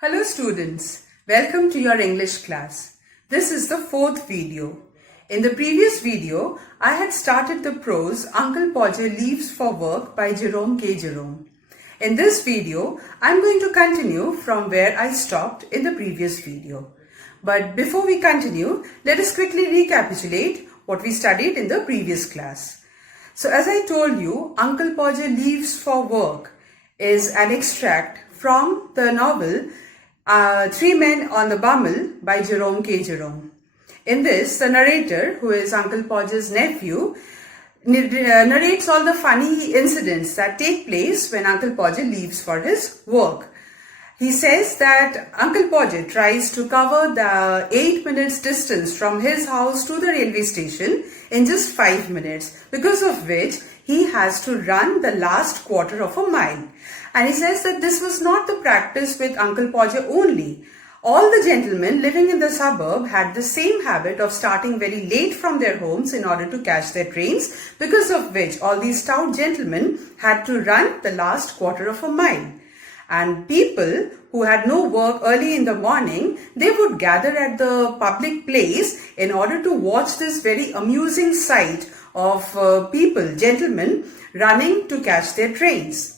Hello students, welcome to your English class. This is the fourth video. In the previous video, I had started the prose Uncle Podger Leaves for Work by Jerome K. Jerome. In this video, I am going to continue from where I stopped in the previous video. But before we continue, let us quickly recapitulate what we studied in the previous class. So as I told you, Uncle Podger Leaves for Work is an extract from the novel Three Men on the Bummel by Jerome K. Jerome. In this, the narrator, who is Uncle Podger's nephew, narrates all the funny incidents that take place when Uncle Podger leaves for his work. He says that Uncle Podger tries to cover the 8 minutes distance from his house to the railway station in just 5 minutes, because of which he has to run the last quarter of a mile. And he says that this was not the practice with Uncle Podger only. All the gentlemen living in the suburb had the same habit of starting very late from their homes in order to catch their trains, because of which all these stout gentlemen had to run the last quarter of a mile. And people who had no work early in the morning, they would gather at the public place in order to watch this very amusing sight of people, gentlemen, running to catch their trains.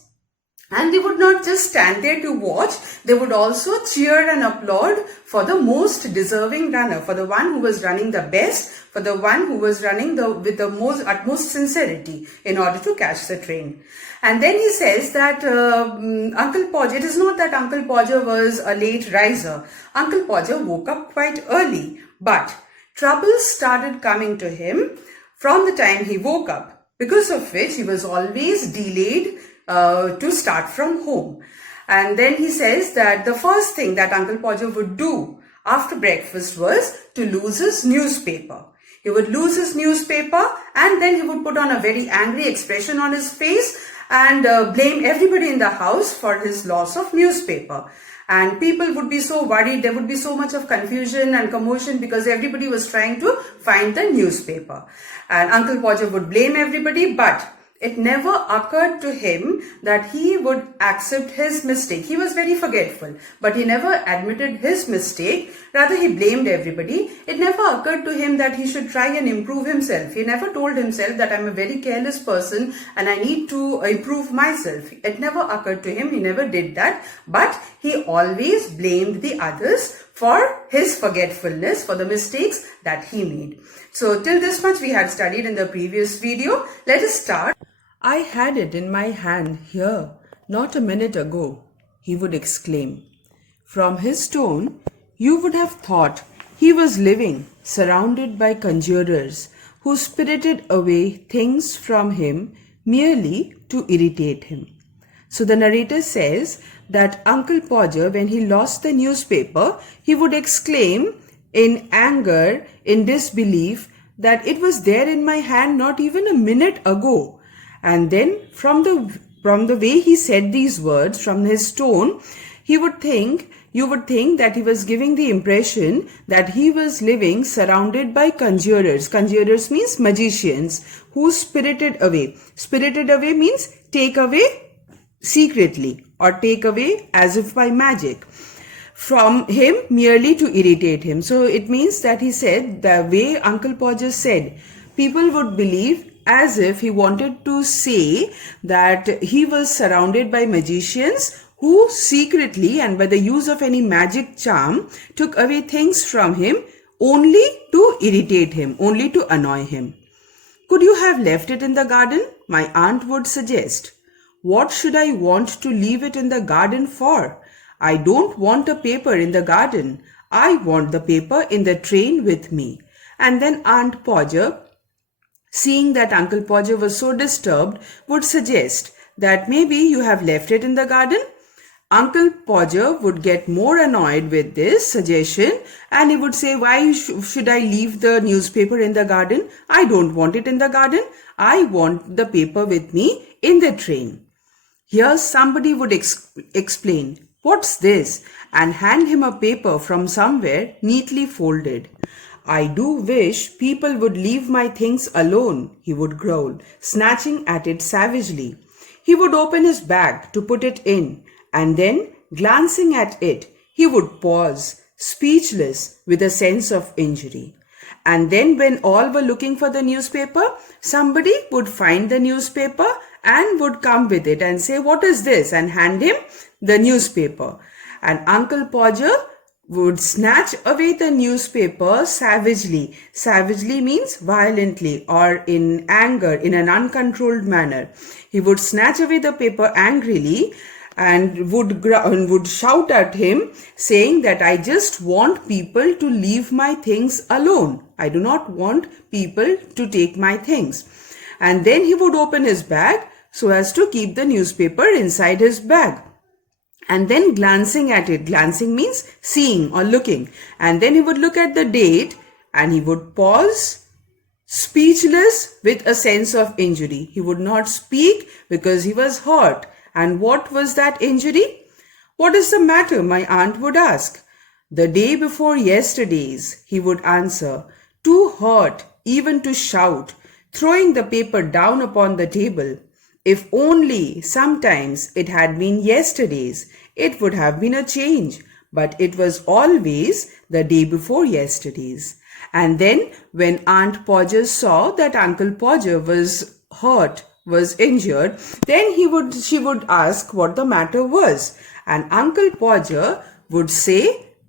And they would not just stand there to watch, they would also cheer and applaud for the most deserving runner, for the one who was running the best, for the one who was running with the utmost sincerity in order to catch the train. And then he says that Uncle Podger, it is not that Uncle Podger was a late riser. Uncle Podger woke up quite early, but troubles started coming to him from the time he woke up, because of which he was always delayed to start from home. And then he says that the first thing that Uncle Podger would do after breakfast was to lose his newspaper. He would lose his newspaper and then he would put on a very angry expression on his face and blame everybody in the house for his loss of newspaper. And people would be so worried, there would be so much of confusion and commotion because everybody was trying to find the newspaper. And Uncle Podger would blame everybody, but it never occurred to him that he would accept his mistake. He was very forgetful, but he never admitted his mistake. Rather, he blamed everybody. It never occurred to him that he should try and improve himself. He never told himself that I'm a very careless person and I need to improve myself. It never occurred to him. He never did that. But he always blamed the others for his forgetfulness, for the mistakes that he made. So till this much we had studied in the previous video. Let us start. I had it in my hand here, not a minute ago, he would exclaim. From his tone, you would have thought he was living surrounded by conjurers who spirited away things from him merely to irritate him. So the narrator says that Uncle Podger, when he lost the newspaper, he would exclaim in anger, in disbelief, that it was there in my hand not even a minute ago. And then from the way he said these words, from his tone, you would think that he was giving the impression that he was living surrounded by conjurers. Conjurers means magicians who spirited away. Spirited away means take away secretly or take away as if by magic from him merely to irritate him. So it means that he said, the way Uncle Podger said, people would believe as if he wanted to say that he was surrounded by magicians who secretly and by the use of any magic charm took away things from him only to irritate him, only to annoy him. Could you have left it in the garden? My aunt would suggest. What should I want to leave it in the garden for? I don't want a paper in the garden. I want the paper in the train with me. And then Aunt Podger, seeing that Uncle Podger was so disturbed, would suggest that maybe you have left it in the garden. Uncle Podger would get more annoyed with this suggestion and he would say, why should I leave the newspaper in the garden? I don't want it in the garden. I want the paper with me in the train. Here somebody would explain, what's this? And hand him a paper from somewhere neatly folded. I do wish people would leave my things alone, he would growl, snatching at it savagely. He would open his bag to put it in, and then, glancing at it, he would pause, speechless with a sense of injury. And then when all were looking for the newspaper, somebody would find the newspaper and would come with it and say, "What is this?" and hand him the newspaper. And Uncle Podger would snatch away the newspaper savagely. Savagely means violently or in anger, in an uncontrolled manner. He would snatch away the paper angrily and would shout at him, saying that I just want people to leave my things alone. I do not want people to take my things. And then he would open his bag so as to keep the newspaper inside his bag. And then glancing at it, glancing means seeing or looking. And then he would look at the date and he would pause, speechless with a sense of injury. He would not speak because he was hurt. And what was that injury? "What is the matter?" my aunt would ask. "The day before yesterday's," he would answer, too hurt even to shout, throwing the paper down upon the table. If only sometimes it had been yesterday's, it would have been a change, but it was always the day before yesterday's. And then when Aunt Podger saw that Uncle Podger was hurt, was injured, then she would ask what the matter was. And Uncle Podger would say,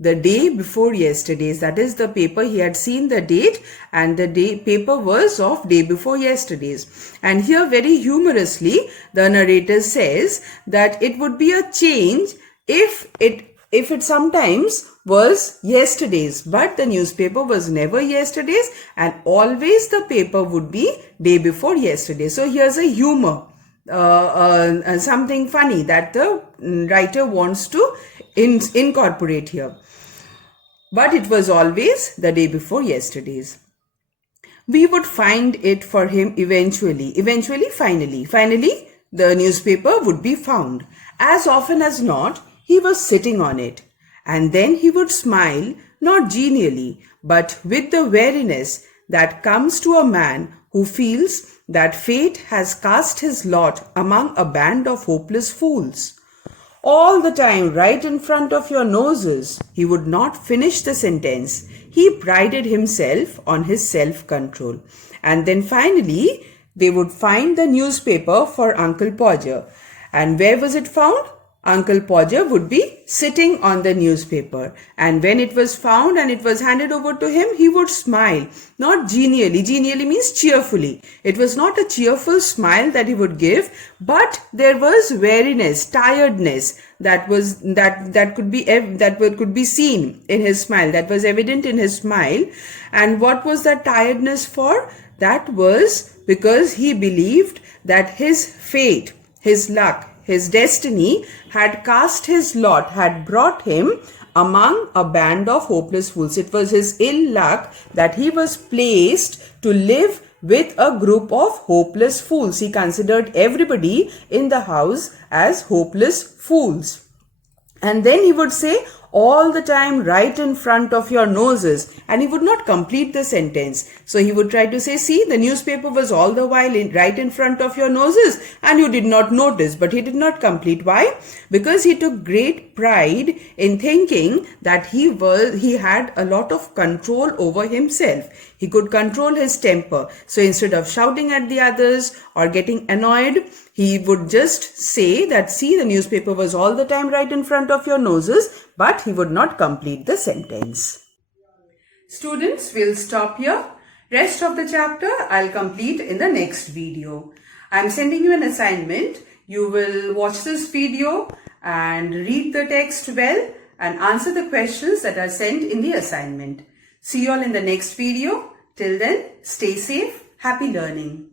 "The day before yesterday's," that is the paper, he had seen the date and the paper was of day before yesterday's. And here very humorously the narrator says that it would be a change if it sometimes was yesterday's, but the newspaper was never yesterday's and always the paper would be day before yesterday. So here's a humor, something funny that the writer wants to incorporate here. But it was always the day before yesterday's. We would find it for him eventually, finally, the newspaper would be found. As often as not, he was sitting on it. And then he would smile, not genially, but with the weariness that comes to a man who feels that fate has cast his lot among a band of hopeless fools. All the time, right in front of your noses. He would not finish the sentence. He prided himself on his self-control. And then finally, they would find the newspaper for Uncle Podger. And where was it found? Uncle Podger would be sitting on the newspaper. And when it was found and it was handed over to him, he would smile. Not genially. Genially means cheerfully. It was not a cheerful smile that he would give, but there was weariness, tiredness that could be seen in his smile. That was evident in his smile. And what was that tiredness for? That was because he believed that his fate, his luck, his destiny had cast his lot, had brought him among a band of hopeless fools. It was his ill luck that he was placed to live with a group of hopeless fools. He considered everybody in the house as hopeless fools. And then he would say, all the time right in front of your noses, and he would not complete the sentence. So he would try to say, see, the newspaper was all the while right in front of your noses and you did not notice, but he did not complete. Why? Because he took great pride in thinking that he had a lot of control over himself. He could control his temper. So instead of shouting at the others or getting annoyed, he would just say that, see, the newspaper was all the time right in front of your noses, but he would not complete the sentence. Students, we'll stop here. Rest of the chapter I'll complete in the next video. I'm sending you an assignment. You will watch this video and read the text well and answer the questions that are sent in the assignment. See you all in the next video. Till then, stay safe. Happy learning.